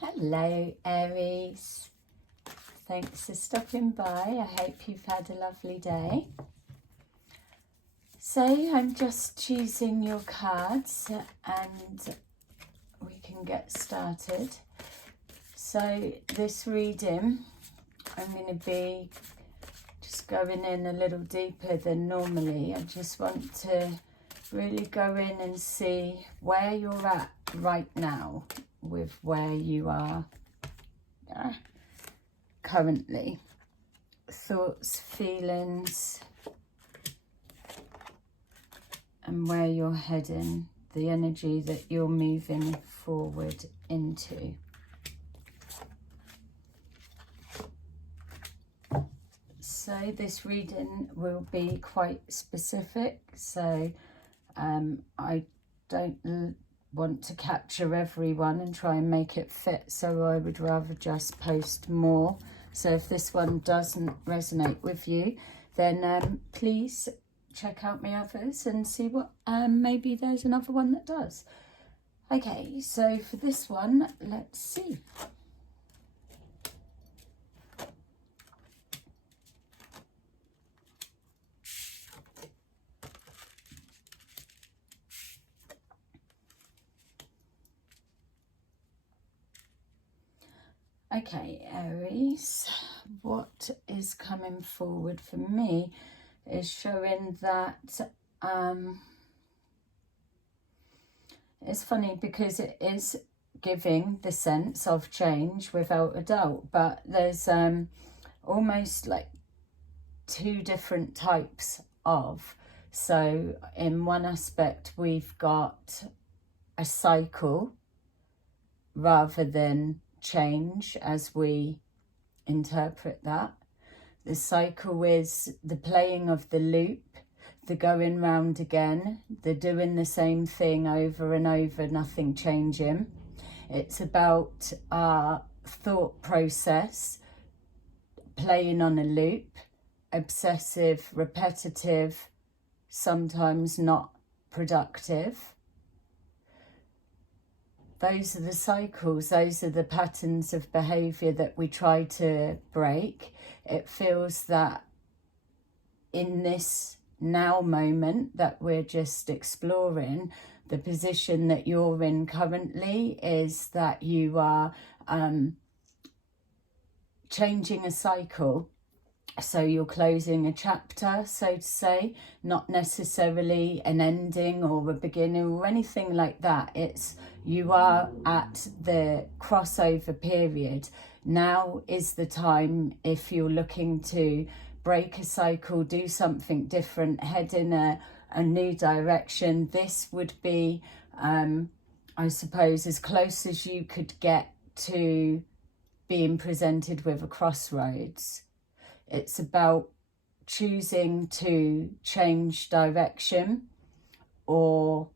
Hello Aries, thanks for stopping by. I hope you've had a lovely day. So I'm just choosing your cards and we can get started. So this reading, I'm going to be just going in a little deeper than normally. I just want to really go in and see where you're at right now with where you are currently. Thoughts, feelings, and where you're heading, the energy that you're moving forward into. So this reading will be quite specific, so I don't want to capture everyone and try and make it fit, so I would rather just post more. So if this one doesn't resonate with you, then please check out my others and see what maybe there's another one that does. Okay, so for this one, let's see. Okay, Aries, what is coming forward for me is showing that it's funny because it is giving the sense of change without a doubt, but there's almost like two different types of. So in one aspect, we've got a cycle rather than change as we interpret that. The cycle is the playing of the loop, the going round again, the doing the same thing over and over, nothing changing. It's about our thought process playing on a loop, obsessive, repetitive, sometimes not productive. Those are the cycles, those are the patterns of behaviour that we try to break. It feels that in this now moment that we're just exploring, the position that you're in currently is that you are changing a cycle. So you're closing a chapter, so to say, not necessarily an ending or a beginning or anything like that. It's you are at the crossover period. Now is the time, if you're looking to break a cycle, do something different, head in a new direction. This would be, I suppose, as close as you could get to being presented with a crossroads. It's about choosing to change direction or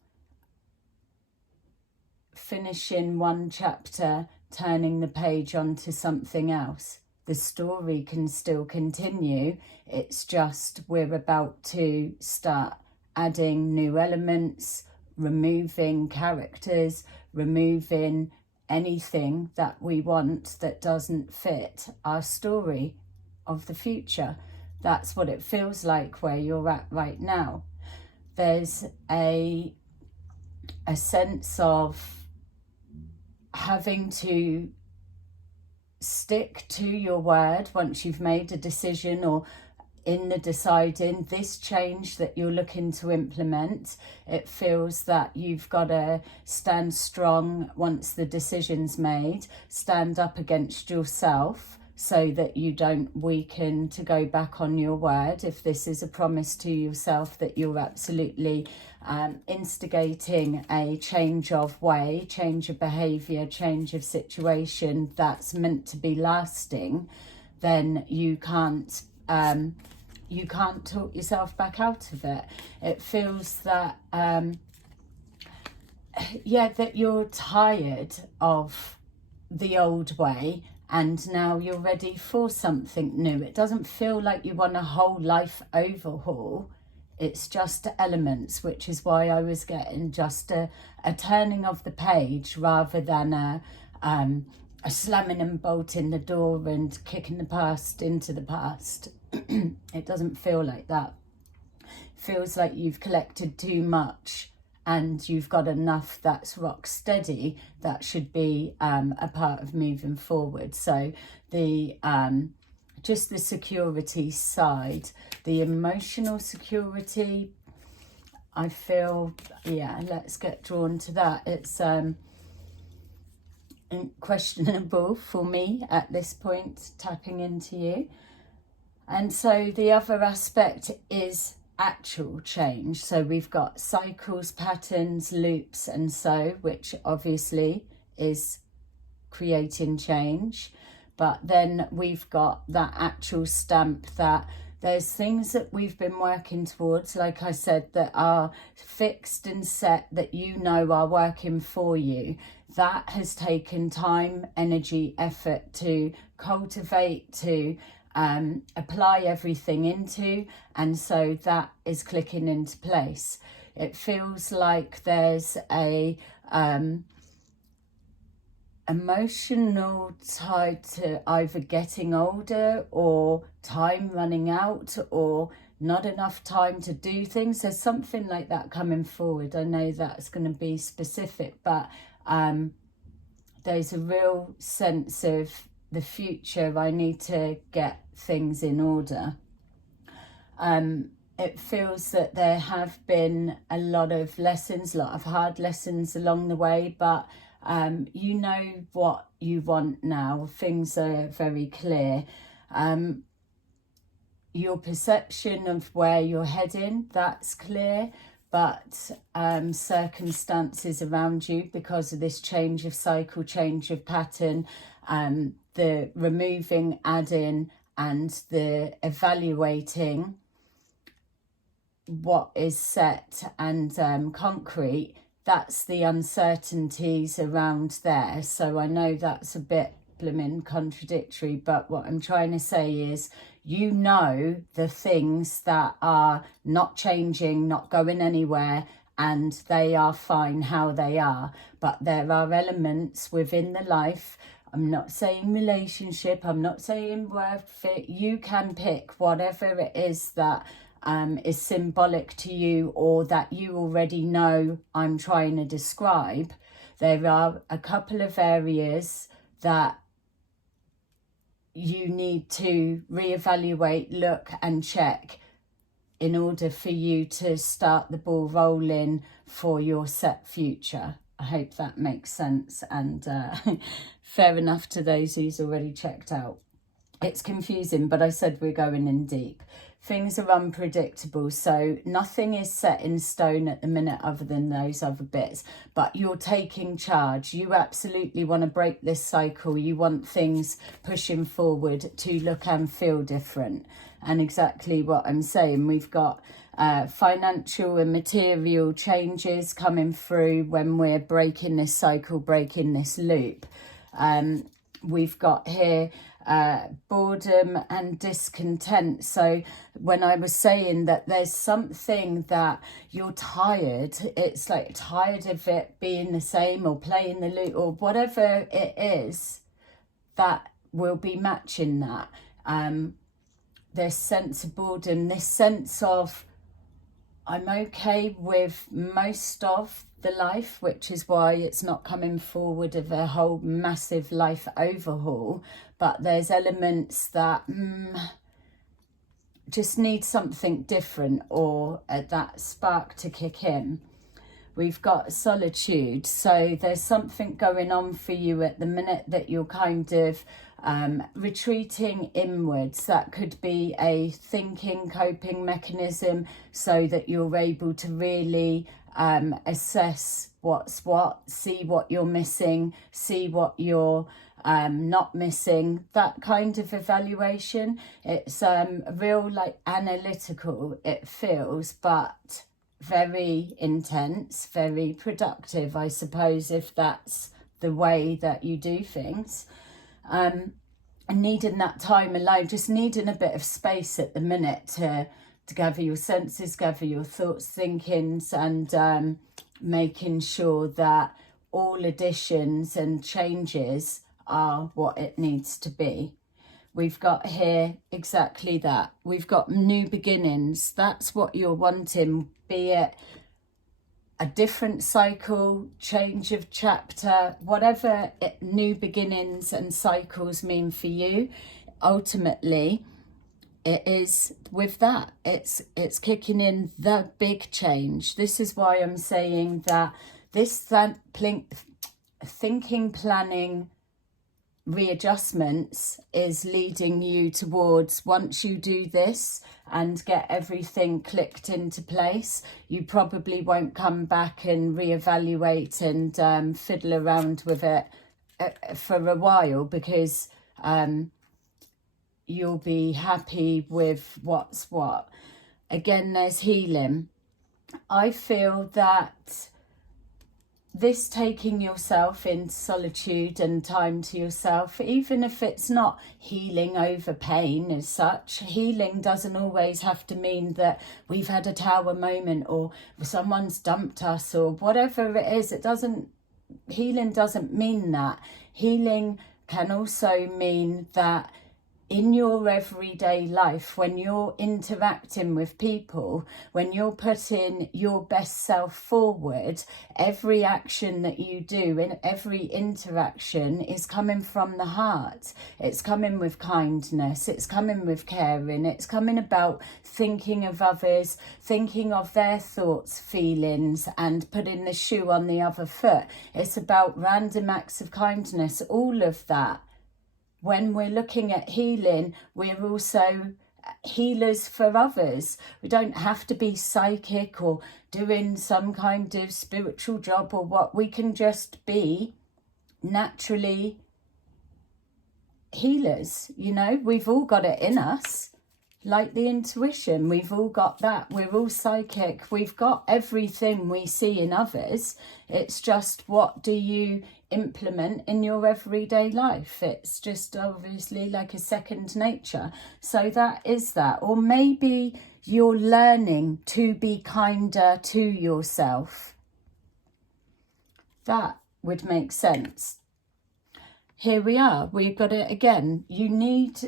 finishing one chapter, turning the page onto something else. The story can still continue. It's just we're about to start adding new elements, removing characters, removing anything that we want that doesn't fit our story of the future. That's what it feels like where you're at right now. There's a sense of having to stick to your word once you've made a decision, or in the deciding this change that you're looking to implement. It feels that you've got to stand strong once the decision's made, stand up against yourself so that you don't weaken to go back on your word. If this is a promise to yourself that you're absolutely instigating a change of way, change of behaviour, change of situation that's meant to be lasting, then you can't talk yourself back out of it. It feels that that you're tired of the old way and now you're ready for something new. It doesn't feel like you want a whole life overhaul. It's just elements, which is why I was getting just a turning of the page rather than slamming and bolting the door and kicking the past into the past. It doesn't feel like that. It feels like you've collected too much and you've got enough that's rock steady that should be a part of moving forward. So the just the security side, the emotional security, I feel, yeah, let's get drawn to that. It's questionable for me at this point, tapping into you. And so the other aspect is actual change. So we've got cycles, patterns, loops, and so, which obviously is creating change. But then we've got that actual stamp that there's things that we've been working towards, like I said, that are fixed and set, that you know are working for you. That has taken time, energy, effort to cultivate, to apply everything into, and so that is clicking into place. It feels like there's a emotional tied to either getting older or time running out or not enough time to do things. There's something like that coming forward. I know that's going to be specific, but there's a real sense of the future. I need to get things in order. It feels that there have been a lot of lessons, a lot of hard lessons along the way, but you know what you want now. Things are very clear. Your perception of where you're heading, that's clear, but circumstances around you, because of this change of cycle, change of pattern, the removing, adding, and the evaluating what is set and concrete, that's the uncertainties around there. So I know that's a bit blooming contradictory, but what I'm trying to say is, you know, the things that are not changing, not going anywhere, and they are fine how they are. But there are elements within the life, I'm not saying relationship, I'm not saying work fit, you can pick whatever it is that is symbolic to you or that you already know I'm trying to describe. There are a couple of areas that you need to reevaluate, look and check in order for you to start the ball rolling for your set future. I hope that makes sense, and fair enough to those who's already checked out. It's confusing, but I said we're going in deep. Things are unpredictable, so nothing is set in stone at the minute other than those other bits. But you're taking charge. You absolutely want to break this cycle. You want things pushing forward to look and feel different. And exactly what I'm saying, we've got financial and material changes coming through when we're breaking this cycle, breaking this loop. We've got here boredom and discontent. So when I was saying that there's something that you're tired, it's like tired of it being the same or playing the loop or whatever it is, that will be matching that. This sense of boredom, this sense of I'm okay with most of the life, which is why it's not coming forward of a whole massive life overhaul, but there's elements that just need something different or that spark to kick in. We've got solitude, so there's something going on for you at the minute that you're kind of retreating inwards. That could be a thinking, coping mechanism so that you're able to really assess what's what, see what you're missing, see what you're not missing, that kind of evaluation. It's real like analytical, it feels, but very intense, very productive, I suppose, if that's the way that you do things. And needing that time alone, just needing a bit of space at the minute to gather your senses, gather your thoughts, thinkings, and making sure that all additions and changes are what it needs to be. We've got here exactly that. We've got new beginnings. That's what you're wanting, be it a different cycle, change of chapter, whatever new beginnings and cycles mean for you. Ultimately, it is with that. It's kicking in the big change. This is why I'm saying that this thinking, planning, readjustments is leading you towards, once you do this and get everything clicked into place, you probably won't come back and reevaluate and fiddle around with it for a while, because you'll be happy with what's what. Again, there's healing. I feel that this taking yourself into solitude and time to yourself, even if it's not healing over pain as such, healing doesn't always have to mean that we've had a tower moment or someone's dumped us or whatever it is. Healing doesn't mean that. Healing can also mean that in your everyday life, when you're interacting with people, when you're putting your best self forward, every action that you do in every interaction is coming from the heart. It's coming with kindness, it's coming with caring, it's coming about thinking of others, thinking of their thoughts, feelings, and putting the shoe on the other foot. It's about random acts of kindness, all of that. When we're looking at healing, we're also healers for others. We don't have to be psychic or doing some kind of spiritual job or what. We can just be naturally healers, you know. We've all got it in us, like the intuition. We've all got that. We're all psychic. We've got everything we see in others. It's just, what do you implement in your everyday life? It's just obviously like a second nature. So that is that. Or maybe you're learning to be kinder to yourself. That would make sense. Here we are. We've got it again. You need...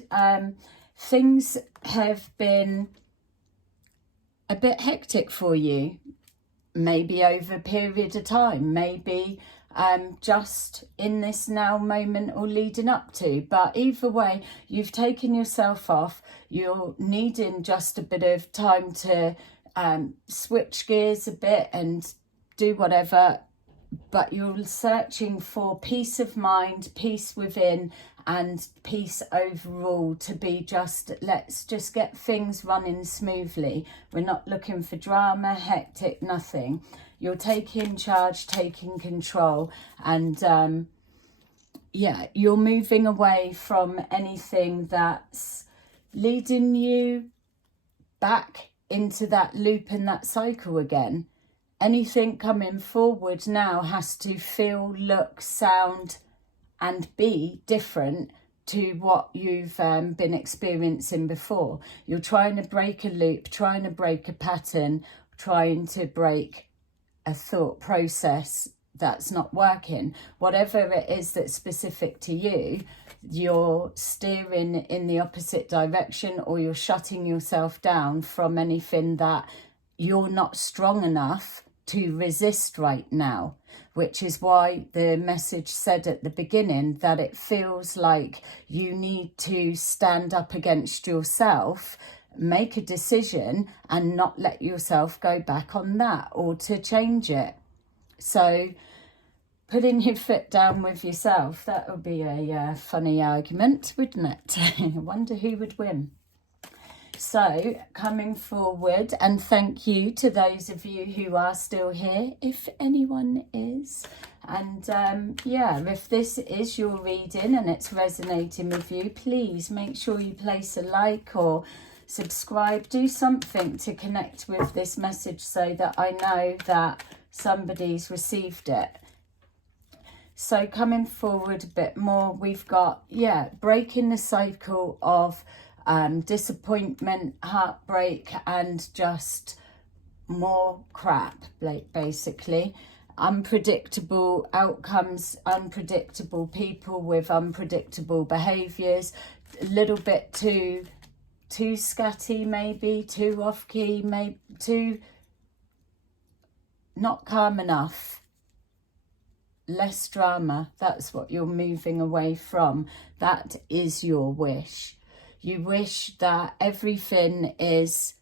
things have been a bit hectic for you, maybe over a period of time, maybe just in this now moment or leading up to. But either way, you've taken yourself off. You're needing just a bit of time to switch gears a bit and do whatever. But you're searching for peace of mind, peace within, and peace overall, to be just, let's just get things running smoothly. We're not looking for drama, hectic, nothing. You're taking charge, taking control, and yeah, you're moving away from anything that's leading you back into that loop and that cycle again. Anything coming forward now has to feel, look, sound, and be different to what you've been experiencing before. You're trying to break a loop, trying to break a pattern, trying to break a thought process that's not working. Whatever it is that's specific to you, you're steering in the opposite direction, or you're shutting yourself down from anything that you're not strong enough to resist right now, which is why the message said at the beginning that it feels like you need to stand up against yourself, make a decision, and not let yourself go back on that or to change it. So putting your foot down with yourself, that would be a funny argument, wouldn't it? I wonder who would win. So coming forward, and thank you to those of you who are still here, if anyone is. And yeah, if this is your reading and it's resonating with you, please make sure you place a like or subscribe. Do something to connect with this message so that I know that somebody's received it. So coming forward a bit more, we've got, yeah, breaking the cycle of disappointment, heartbreak, and just more crap, basically. unpredictable outcomes, unpredictable people with unpredictable behaviours, a little bit too scatty, maybe too off key, maybe too not calm enough. Less drama. That's what you're moving away from. That is your wish. You wish that everything is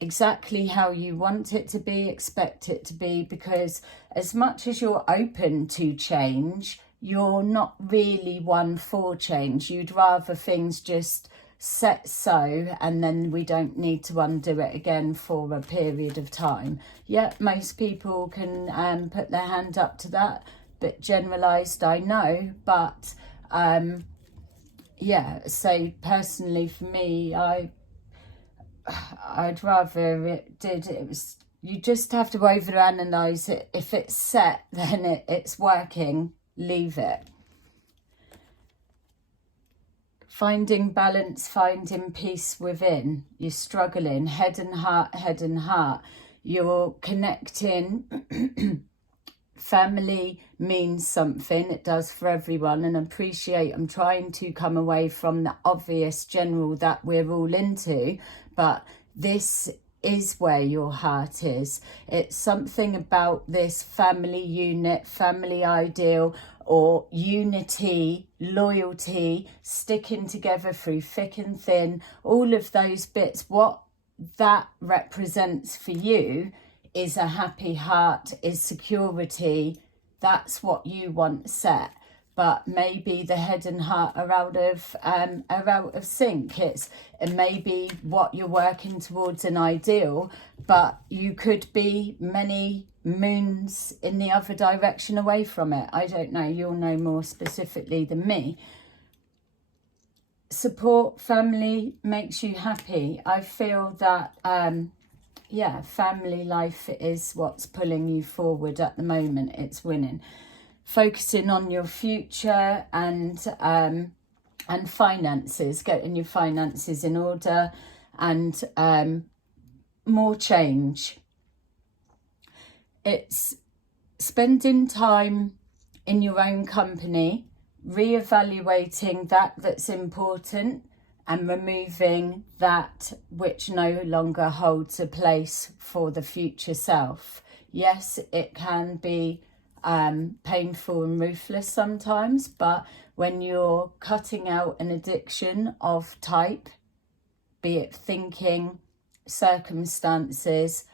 exactly how you want it to be, expect it to be, because as much as you're open to change, you're not really one for change. You'd rather things just set so, and then we don't need to undo it again for a period of time. Yeah, most people can put their hand up to that, bit generalized, I know, but yeah, so personally for me, I'd rather you just have to overanalyze it. If it's set, then it's working, leave it. Finding balance, finding peace within. You're struggling, head and heart, head and heart. You're connecting. Family means something. It does for everyone. And appreciate, I'm trying to come away from the obvious general that we're all into. But this is where your heart is. It's something about this family unit, family ideal, or unity, loyalty, sticking together through thick and thin, all of those bits. What that represents for you is a happy heart, is security. That's what you want set. But maybe the head and heart are out of sync. It may be what you're working towards an ideal, but you could be many moons in the other direction away from it. I don't know. You'll know more specifically than me. Support, family makes you happy. I feel that, yeah, family life is what's pulling you forward at the moment. It's winning. Focusing on your future and finances, getting your finances in order, and more change. It's spending time in your own company, reevaluating that's important, and removing that which no longer holds a place for the future self. Yes, it can be painful and ruthless sometimes, but when you're cutting out an addiction of type, be it thinking, circumstances,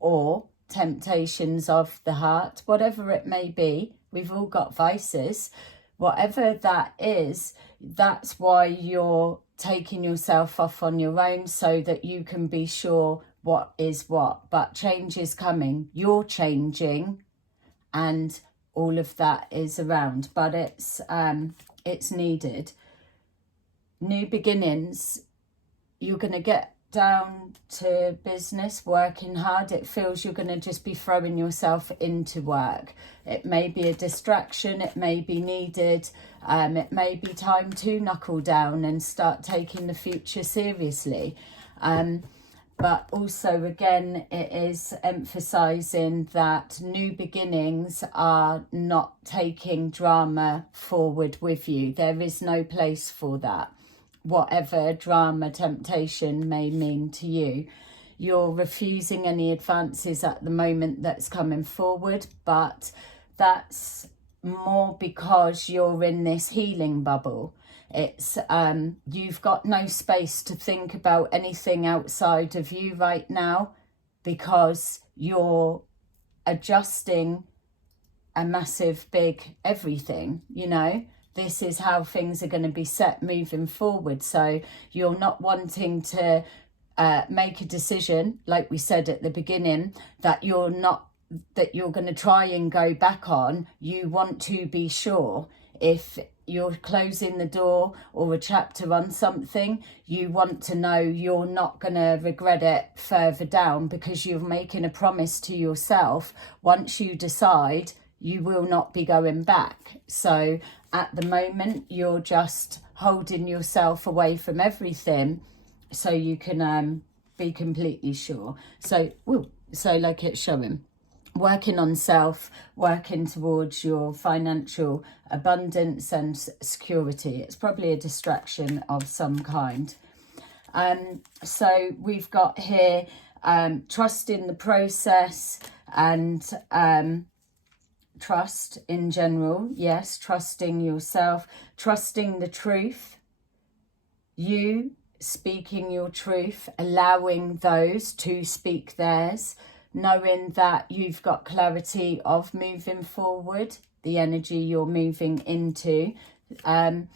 or temptations of the heart, whatever it may be, we've all got vices, whatever that is, that's why you're taking yourself off on your own, so that you can be sure what is what. But change is coming, you're changing, and all of that is around, but it's needed. New beginnings. You're going to get down to business, working hard. It feels you're going to just be throwing yourself into work. It may be a distraction, it may be needed, it may be time to knuckle down and start taking the future seriously. But also, again, it is emphasising that new beginnings are not taking drama forward with you. There is no place for that, whatever drama, temptation may mean to you. You're refusing any advances at the moment that's coming forward, but that's more because you're in this healing bubble. It's you've got no space to think about anything outside of you right now, because you're adjusting a massive big everything, you know. This is how things are going to be set moving forward. So you're not wanting to make a decision, like we said at the beginning, that you're going to try and go back on. You want to be sure. If you're closing the door or a chapter on something, you want to know you're not going to regret it further down, because you're making a promise to yourself. Once you decide, you will not be going back. So at the moment, you're just holding yourself away from everything so you can be completely sure. So like it's showing. working on self, working towards your financial abundance and security. It's probably a distraction of some kind. So we've got here trust in the process and trust in general. Yes, trusting yourself, trusting the truth, you speaking your truth, allowing those to speak theirs, knowing that you've got clarity of moving forward, the energy you're moving into, and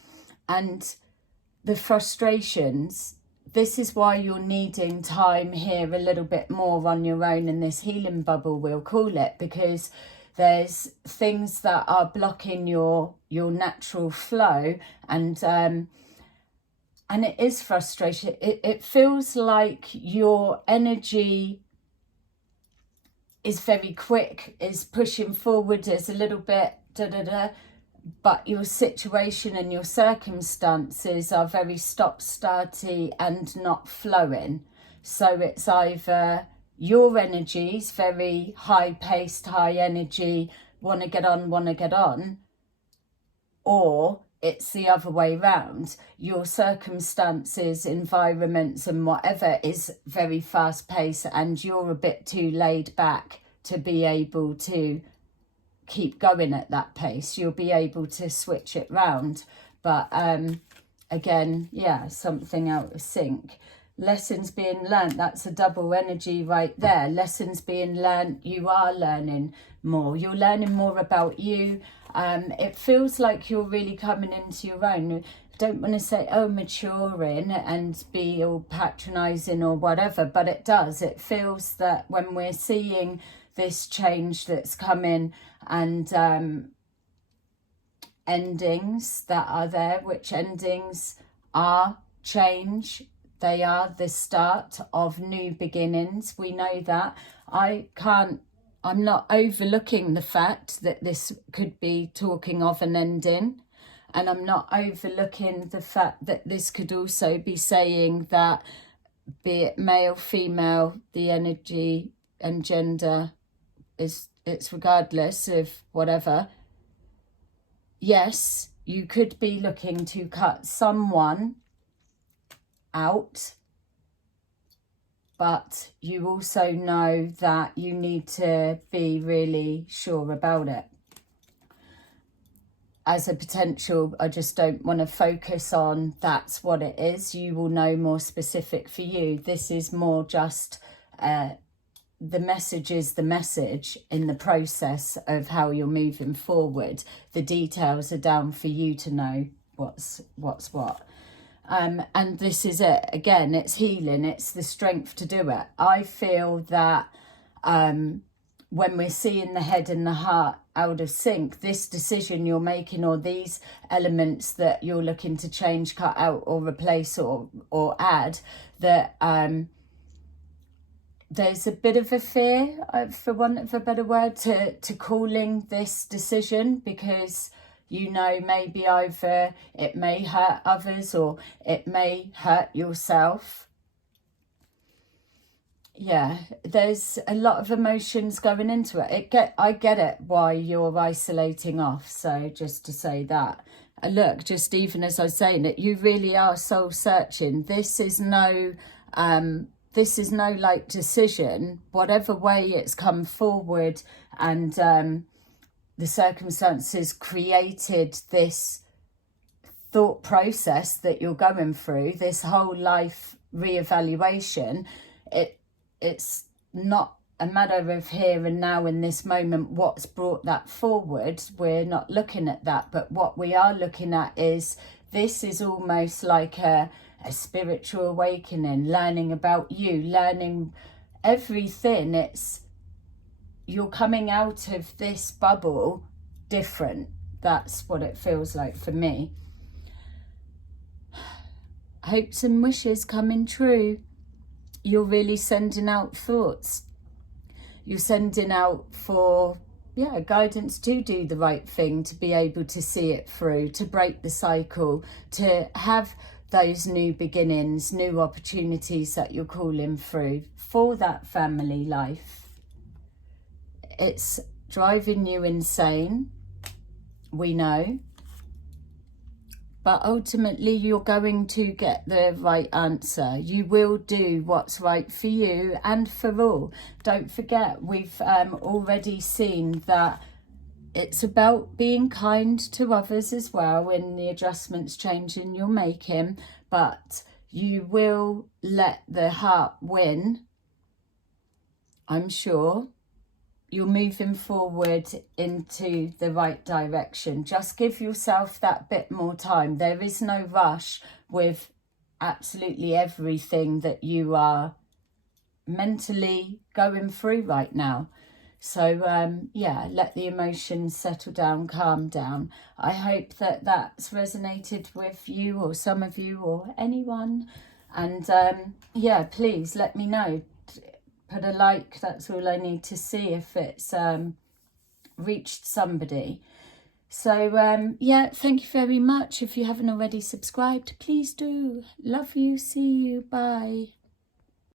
the frustrations. This is why you're needing time here a little bit more on your own in this healing bubble, we'll call it, because there's things that are blocking your natural flow, and it is frustration. It feels like your energy is very quick, is pushing forward, is a little bit but your situation and your circumstances are very stop-starty and not flowing. So it's either your energy's very high-paced, high energy, want to get on, or it's the other way round. Your circumstances, environments and whatever is very fast-paced and you're a bit too laid back to be able to keep going at that pace. You'll be able to switch it round, but again, yeah, something out of sync. Lessons being learnt, that's a double energy right there. Lessons being learnt, you are learning more. You're learning more about you. It feels like you're really coming into your own. I don't want to say, oh, maturing and be all patronising or whatever, but it does. It feels that when we're seeing this change that's coming and endings that are there, which endings are change. They are the start of new beginnings. We know that. I'm not overlooking the fact that this could be talking of an ending. And I'm not overlooking the fact that this could also be saying that, be it male, female, the energy and gender, it's regardless of whatever. Yes, you could be looking to cut someone out, but you also know that you need to be really sure about it. As a potential, I just don't want to focus on that's what it is. You will know more specific for you. This is more just the message is the message in the process of how you're moving forward. The details are down for you to know what's what. And this is it. Again, it's healing. It's the strength to do it. I feel that when we're seeing the head and the heart out of sync, this decision you're making or these elements that you're looking to change, cut out or replace or add, that there's a bit of a fear, for want of a better word, to calling this decision, because you know maybe either it may hurt others or it may hurt yourself. Yeah, there's a lot of emotions going into it. I get it why you're isolating off. So just to say that, look, just even as I was saying that you really are soul searching. This is no like decision, whatever way it's come forward, and the circumstances created this thought process that you're going through, this whole life reevaluation. It's not a matter of here and now in this moment what's brought that forward. We're not looking at that, but what we are looking at is this is almost like a spiritual awakening, learning about you, learning everything. You're coming out of this bubble different. That's what it feels like for me. Hopes and wishes coming true. You're really sending out thoughts. You're sending out for guidance to do the right thing, to be able to see it through, to break the cycle, to have those new beginnings, new opportunities that you're calling through for that family life. It's driving you insane, we know. But ultimately, you're going to get the right answer. You will do what's right for you and for all. Don't forget, we've already seen that it's about being kind to others as well in the adjustments, changing you're making. But you will let the heart win, I'm sure. You're moving forward into the right direction. Just give yourself that bit more time. There is no rush with absolutely everything that you are mentally going through right now. So, yeah, let the emotions settle down, calm down. I hope that that's resonated with you or some of you or anyone. And, yeah, please let me know. Put a like, that's all I need to see if it's reached somebody. So, yeah, thank you very much. If you haven't already subscribed, please do. Love you. See you. Bye.